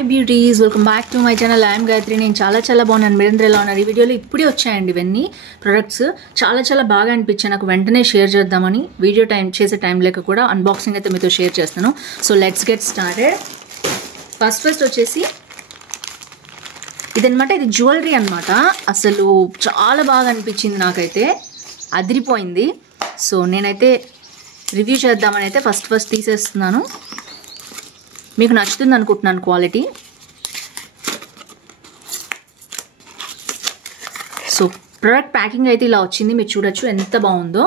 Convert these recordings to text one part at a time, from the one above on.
Beauties welcome back to my channel. I'm Gayatri. నేను చాలా బాగున్నాను. మీరందరూ ఎలా ఉన్నారు? ఈ వీడియోలో ఇప్పుడే వచ్చాయండి ఇవన్నీ ప్రొడక్ట్స్. చాలా బాగా అనిపించాయి నాకు. వెంటనే షేర్ చేద్దామని వీడియో చేసే టైం లేక కూడా అన్బాక్సింగ్ అయితే మీతో షేర్ చేస్తాను. So let's get started. First వచ్చేసి ఇదనమాట. ఇది జ్యువెలరీ అనమాట. అసలు చాలా బాగా అనిపించింది నాకైతే, అదిరిపోయింది. సో నేనైతే రివ్యూ చేద్దామని అయితే ఫస్ట్ తీసేస్తున్నాను. మీకు నచ్చుతుంది అనుకుంటున్నాను క్వాలిటీ. సో ప్రోడక్ట్ ప్యాకింగ్ అయితే ఇలా వచ్చింది. మీరు చూడొచ్చు ఎంత బాగుందో.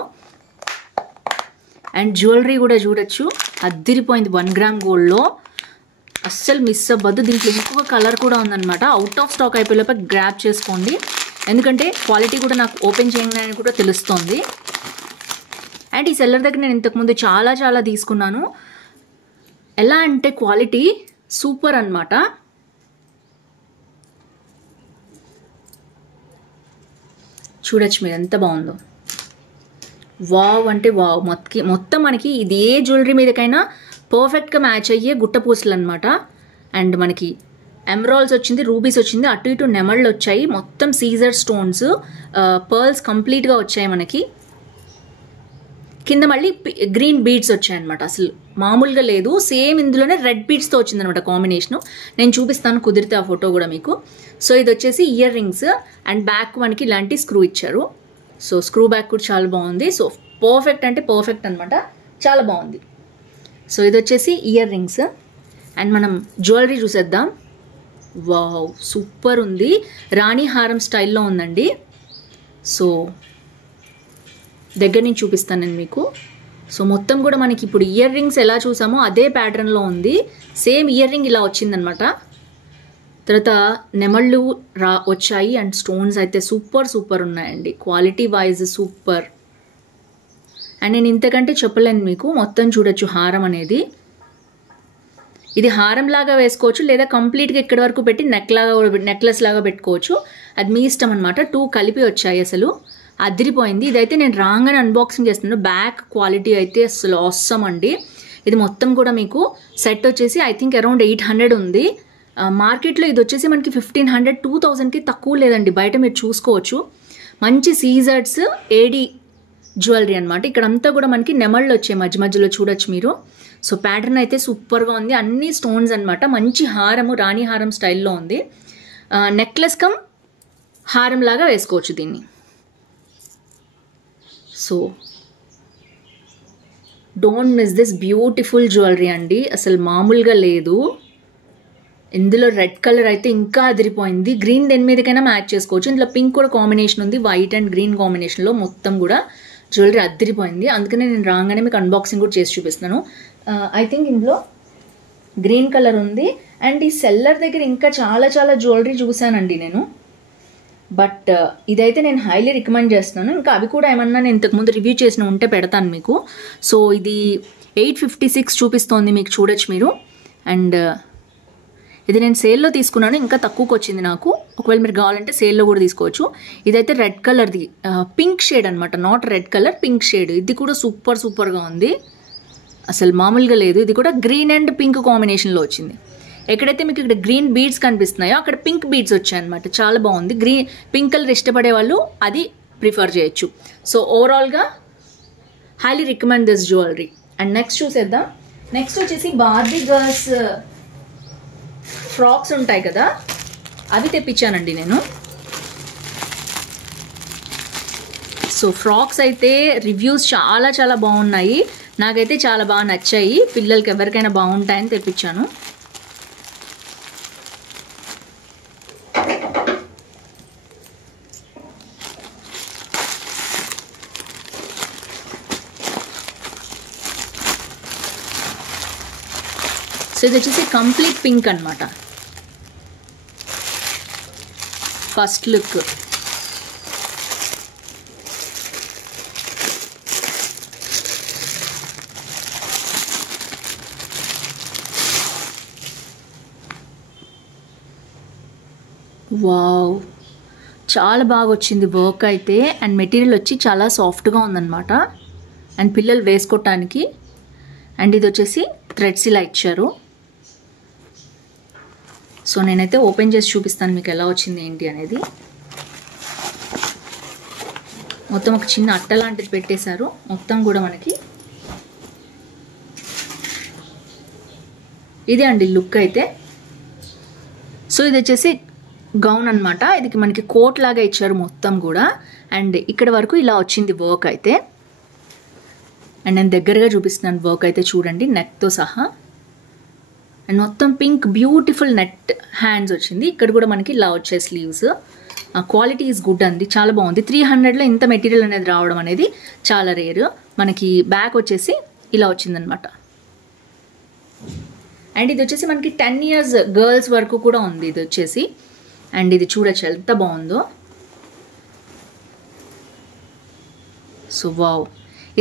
అండ్ జ్యువెలరీ కూడా చూడొచ్చు, అద్దిరిపోయింది. 1 గ్రామ్ గోల్డ్లో అస్సలు మిస్ అవ్వద్దు. దీంట్లో ఇంకొక కలర్ కూడా ఉందన్నమాట. అవుట్ ఆఫ్ స్టాక్ అయిపోయేలోపే గ్రాబ్ చేసుకోండి, ఎందుకంటే క్వాలిటీ కూడా నాకు ఓపెన్ చేయగానే కూడా తెలుస్తుంది. అండ్ ఈ సెల్లర్ దగ్గర నేను ఇంతకుముందు చాలా తీసుకున్నాను. ఎలా అంటే క్వాలిటీ సూపర్ అన్నమాట. చూడొచ్చు మీరు ఎంత బాగుందో. వావ్ అంటే వావ్. మొత్తం మనకి ఇది ఏ జ్యువెలరీ మీదకైనా పర్ఫెక్ట్గా మ్యాచ్ అయ్యే గుట్టపూసలు అనమాట. అండ్ మనకి ఎమరాల్డ్స్ వచ్చింది, రూబీస్ వచ్చింది, అటు ఇటు నెమళ్ళు వచ్చాయి, మొత్తం సీజర్ స్టోన్స్, పర్ల్స్ కంప్లీట్గా వచ్చాయి మనకి. కింద మళ్ళీ గ్రీన్ బీడ్స్ వచ్చాయన్నమాట. అసలు మామూలుగా లేదు. సేమ్ ఇందులోనే రెడ్ బీడ్స్తో వచ్చిందనమాట కాంబినేషను. నేను చూపిస్తాను కుదిరితే ఆ ఫోటో కూడా మీకు. సో ఇది వచ్చేసి ఇయర్ రింగ్స్ అండ్ బ్యాక్ మనకి ఇలాంటి స్క్రూ ఇచ్చారు. సో స్క్రూ బ్యాక్ కూడా చాలా బాగుంది. సో పర్ఫెక్ట్ అంటే పర్ఫెక్ట్ అనమాట, చాలా బాగుంది. సో ఇది వచ్చేసి ఇయర్ రింగ్స్. అండ్ మనం జ్యువెలరీ చూసేద్దాం. వావ్ సూపర్ ఉంది. రాణి హారం స్టైల్లో ఉందండి. సో దగ్గర నుంచి చూపిస్తాను నేను మీకు. సో మొత్తం కూడా మనకి ఇప్పుడు ఇయర్ రింగ్స్ ఎలా చూసామో అదే ప్యాటర్న్లో ఉంది. సేమ్ ఇయర్ రింగ్ ఇలా వచ్చిందనమాట. తర్వాత నెమళ్ళు వచ్చాయి అండ్ స్టోన్స్ అయితే సూపర్ ఉన్నాయండి. Quality wise super. అండ్ నేను ఇంతకంటే చెప్పలేను మీకు. మొత్తం చూడొచ్చు హారం అనేది. ఇది హారం లాగా వేసుకోవచ్చు, లేదా కంప్లీట్గా ఇక్కడి వరకు పెట్టి నెక్లెస్ లాగా పెట్టుకోవచ్చు. అది మీ ఇష్టం అనమాట. 2 కలిపి వచ్చాయి. అసలు అదిరిపోయింది. ఇదైతే నేను రాగానే అన్బాక్సింగ్ చేస్తున్నాను. బ్యాక్ క్వాలిటీ అయితే అసలు ఆసమ్ అండి. ఇది మొత్తం కూడా మీకు సెట్ వచ్చేసి ఐ థింక్ అరౌండ్ 800 ఉంది. మార్కెట్లో ఇది వచ్చేసి మనకి 1500, 2000కి తక్కువ లేదండి. బయట మీరు చూసుకోవచ్చు. మంచి సీజర్డ్స్ ఏడీ జ్యువెలరీ అనమాట. ఇక్కడంతా కూడా మనకి నెమళ్ళు వచ్చాయి మధ్యలో చూడొచ్చు మీరు. సో ప్యాటర్న్ అయితే సూపర్గా ఉంది. అన్ని స్టోన్స్ అనమాట. మంచి హారము, రాణి హారం స్టైల్లో ఉంది. నెక్లెస్ కమ్ హారం లాగా వేసుకోవచ్చు దీన్ని. So don't miss this beautiful jewellery అండి. అసలు మామూలుగా లేదు. ఇందులో రెడ్ కలర్ అయితే ఇంకా అదిరిపోయింది. గ్రీన్ దేని మీదకైనా మ్యాచ్ చేసుకోవచ్చు. ఇందులో పింక్ కూడా కాంబినేషన్ ఉంది. వైట్ అండ్ గ్రీన్ కాంబినేషన్లో మొత్తం కూడా జ్యువెలరీ అదిరిపోయింది. అందుకనే నేను రాగానే మీకు అన్బాక్సింగ్ కూడా చేసి చూపిస్తున్నాను. ఐ థింక్ ఇందులో గ్రీన్ కలర్ ఉంది. అండ్ ఈ సెల్లర్ దగ్గర ఇంకా చాలా జ్యువెలరీ చూశానండి నేను. బట్ ఇదైతే నేను హైలీ రికమెండ్ చేస్తున్నాను. ఇంకా అవి కూడా ఏమన్నా నేను ఇంతకుముందు రివ్యూ చేసిన ఉంటే పెడతాను మీకు. సో ఇది 856 చూపిస్తోంది మీకు, చూడొచ్చు మీరు. అండ్ ఇది నేను సేల్లో తీసుకున్నాను. ఇంకా తక్కువకి వచ్చింది నాకు. ఒకవేళ మీరు కావాలంటే సేల్లో కూడా తీసుకోవచ్చు. ఇదైతే రెడ్ కలర్ది, పింక్ షేడ్ అనమాట. Not red colour, pink shade. ఇది కూడా సూపర్గా ఉంది. అసలు మామూలుగా లేదు. ఇది కూడా గ్రీన్ అండ్ పింక్ కాంబినేషన్లో వచ్చింది. ఎక్కడైతే మీకు ఇక్కడ గ్రీన్ బీడ్స్ కనిపిస్తున్నాయో అక్కడ పింక్ బీడ్స్ వచ్చాయన్నమాట. చాలా బాగుంది. పింక్ కలర్ ఇష్టపడే వాళ్ళు అది ప్రిఫర్ చేయొచ్చు. సో ఓవరాల్గా highly recommend this jewellery. And next చూసేద్దాం. నెక్స్ట్ వచ్చేసి బార్బీ గర్ల్స్ ఫ్రాక్స్ ఉంటాయి కదా, అవి తెప్పించానండి నేను. సో ఫ్రాక్స్ అయితే రివ్యూస్ చాలా బాగున్నాయి. నాకైతే చాలా బాగా నచ్చాయి. పిల్లలకి ఎవరికైనా బాగుంటాయని తెప్పించాను. సో ఇది వచ్చేసి కంప్లీట్ పింక్ అనమాట. ఫస్ట్ లుక్ వావ్, చాలా బాగా వచ్చింది వర్క్ అయితే. అండ్ మెటీరియల్ వచ్చి చాలా సాఫ్ట్గా ఉందన్నమాట. అండ్ పిల్లలు వేసుకోవటానికి. అండ్ ఇది వచ్చేసి థ్రెడ్స్ ఇలా ఇచ్చారు. సో నేనైతే ఓపెన్ చేసి చూపిస్తాను మీకు ఎలా వచ్చింది ఏంటి అనేది. మొత్తం ఒక చిన్న అట్ట లాంటిది పెట్టేశారు మొత్తం కూడా మనకి. ఇదే అండి లుక్ అయితే. సో ఇది వచ్చేసి గౌన్ అనమాట. ఇది మనకి కోట్ లాగా ఇచ్చారు మొత్తం కూడా. అండ్ ఇక్కడ వరకు ఇలా వచ్చింది వర్క్ అయితే. అండ్ నేను దగ్గరగా చూపిస్తున్నాను వర్క్ అయితే చూడండి, నెక్తో సహా. అండ్ మొత్తం పింక్ బ్యూటిఫుల్ నెట్ హ్యాండ్స్ వచ్చింది. ఇక్కడ కూడా మనకి ఇలా వచ్చే స్లీవ్స్. క్వాలిటీ ఈజ్ గుడ్ అండి, చాలా బాగుంది. 300లో ఇంత మెటీరియల్ అనేది రావడం అనేది చాలా రేర్. మనకి బ్యాక్ వచ్చేసి ఇలా వచ్చిందనమాట. అండ్ ఇది వచ్చేసి మనకి 10 years గర్ల్స్ వరకు కూడా ఉంది ఇది వచ్చేసి. అండ్ ఇది చూడొచ్చు ఎంత బాగుందో. సో వావ్,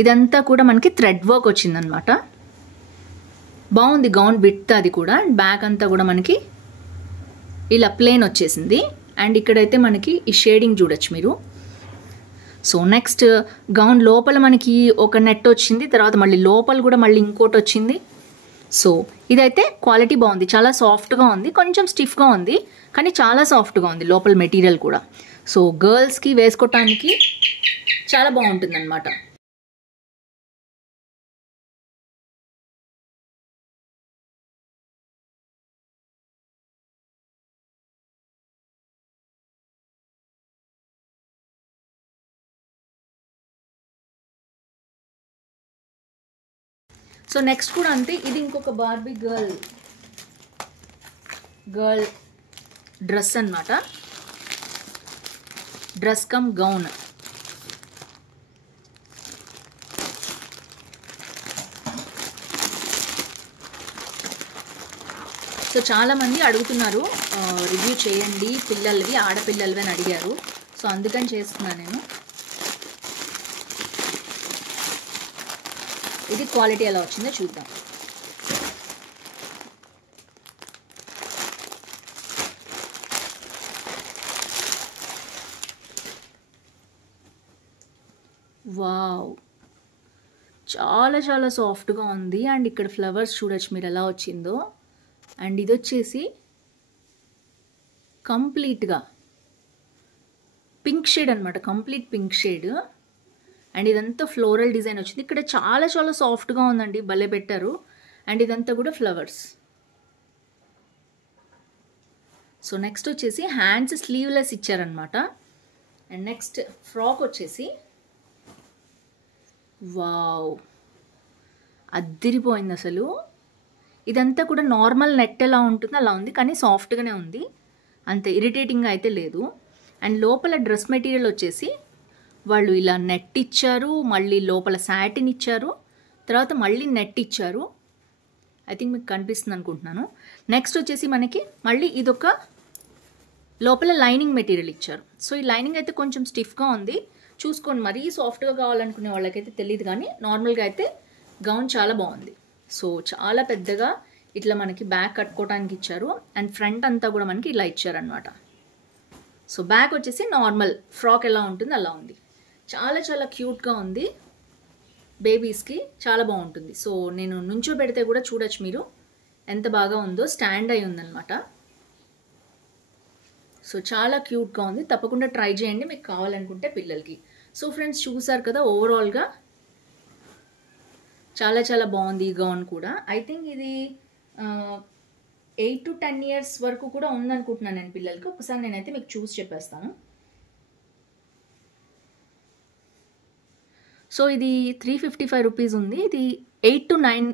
ఇదంతా కూడా మనకి థ్రెడ్ వర్క్ వచ్చిందనమాట. బాగుంది గౌన్ విడ్త్ అది కూడా. అండ్ బ్యాక్ అంతా కూడా మనకి ఇలా ప్లెయిన్ వచ్చేసింది. అండ్ ఇక్కడైతే మనకి ఈ షేడింగ్ చూడొచ్చు మీరు. సో నెక్స్ట్ గౌన్ లోపల మనకి ఒక నెట్ వచ్చింది, తర్వాత మళ్ళీ లోపల కూడా మళ్ళీ ఇంకోటి వచ్చింది. సో ఇదైతే క్వాలిటీ బాగుంది, చాలా సాఫ్ట్గా ఉంది, కొంచెం స్టిఫ్గా ఉంది కానీ చాలా సాఫ్ట్గా ఉంది లోపల మెటీరియల్ కూడా. సో గర్ల్స్కి వేసుకోవటానికి చాలా బాగుంటుంది అనమాట. సో నెక్స్ట్ కూడా అంతే, ఇది ఇంకొక బార్బీ గర్ల్ డ్రెస్ అన్నమాట. Dress come gown. సో చాలామంది అడుగుతున్నారు రివ్యూ చేయండి పిల్లలవి, ఆడపిల్లలవి అని అడిగారు. సో అందుకని చేస్తున్నాను నేను. ఇది క్వాలిటీ ఎలా వచ్చిందో చూద్దాం. వావ్, చాలా చాలా సాఫ్ట్గా ఉంది. అండ్ ఇక్కడ ఫ్లవర్స్ చూడొచ్చు మీరు ఎలా వచ్చిందో. అండ్ ఇది వచ్చేసి కంప్లీట్గా పింక్ షేడ్ అనమాట, కంప్లీట్ పింక్ షేడ్. అండ్ ఇదంతా ఫ్లోరల్ డిజైన్ వచ్చింది. ఇక్కడ చాలా చాలా సాఫ్ట్గా ఉందండి, భలే పెట్టారు. అండ్ ఇదంతా కూడా ఫ్లవర్స్. సో నెక్స్ట్ వచ్చేసి హ్యాండ్స్ స్లీవ్లెస్ ఇచ్చారనమాట. అండ్ నెక్స్ట్ ఫ్రాక్ వచ్చేసి వావ్, అద్దిరిపోయింది అసలు. ఇదంతా కూడా నార్మల్ నెట్ ఎలా ఉంటుందో అలా ఉంది, కానీ సాఫ్ట్గానే ఉంది, అంత ఇరిటేటింగ్గా అయితే లేదు. అండ్ లోపల డ్రెస్ మెటీరియల్ వచ్చేసి వాళ్ళు ఇలా నెట్ ఇచ్చారు, మళ్ళీ లోపల సాటిన్ ఇచ్చారు, తర్వాత మళ్ళీ నెట్ ఇచ్చారు. ఐ థింక్ మీకు కనిపిస్తుంది అనుకుంటున్నాను. నెక్స్ట్ వచ్చేసి మనకి మళ్ళీ ఇదొక లోపల లైనింగ్ మెటీరియల్ ఇచ్చారు. సో ఈ లైనింగ్ అయితే కొంచెం స్టిఫ్గా ఉంది, చూసుకోండి. మరీ సాఫ్ట్గా కావాలనుకునే వాళ్ళకైతే తెలియదు, కానీ నార్మల్గా అయితే గౌన్ చాలా బాగుంది. సో చాలా పెద్దగా ఇట్లా మనకి బ్యాక్ కట్టుకోవడానికి ఇచ్చారు. అండ్ ఫ్రంట్ అంతా కూడా మనకి ఇలా ఇచ్చారనమాట. సో బ్యాక్ వచ్చేసి నార్మల్ ఫ్రాక్ ఎలా ఉంటుందో అలా ఉంది. చాలా చాలా క్యూట్గా ఉంది, బేబీస్కి చాలా బాగుంటుంది. సో నేను నుంచో పెడితే కూడా చూడొచ్చు మీరు ఎంత బాగా ఉందో, స్టాండ్ అయి ఉందన్నమాట. సో చాలా క్యూట్గా ఉంది, తప్పకుండా ట్రై చేయండి మీకు కావాలనుకుంటే పిల్లలకి. సో ఫ్రెండ్స్ చూసారు కదా, ఓవరాల్గా చాలా చాలా బాగుంది ఈ గౌన్ కూడా. ఐ థింక్ ఇది 8 to 10 years వరకు కూడా ఉందనుకుంటున్నాను నేను పిల్లలకి. ఒకసారి నేనైతే మీకు చూసి చెప్పేస్తాను. సో ఇది 355 రూపీస్ ఉంది. ఇది 8 to 9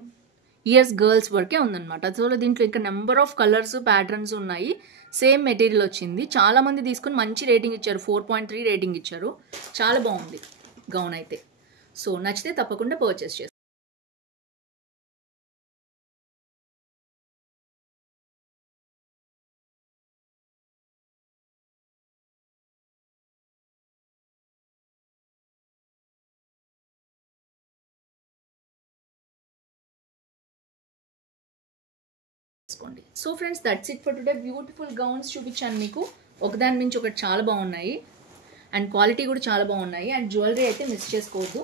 years గర్ల్స్ వరకే ఉందన్నమాట. సో దీంట్లో ఇంకా నెంబర్ ఆఫ్ కలర్స్ ప్యాటర్న్స్ ఉన్నాయి. సేమ్ మెటీరియల్ వచ్చింది. చాలామంది తీసుకుని మంచి రేటింగ్ ఇచ్చారు, 4.3 రేటింగ్ ఇచ్చారు. చాలా బాగుంది గౌన్ అయితే. సో నచ్చితే తప్పకుండా పర్చేస్ చేస్తాను. So friends that's it for today. Beautiful gowns చూపించాను మీకు, ఒకదాని నుంచి ఒకటి చాలా బాగున్నాయి. అండ్ క్వాలిటీ కూడా చాలా బాగున్నాయి. అండ్ జ్యువెలరీ అయితే మిస్ చేసుకోవద్దు,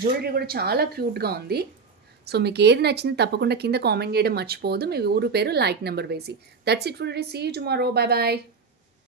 జ్యువెలరీ కూడా చాలా క్యూట్గా ఉంది. సో మీకు ఏది నచ్చింది తప్పకుండా కింద కామెంట్ చేయడం మర్చిపోవద్దు. మీ ఊరు పేరు, లైక్ నెంబర్ వేసి. That's it for today. See you tomorrow. Bye bye.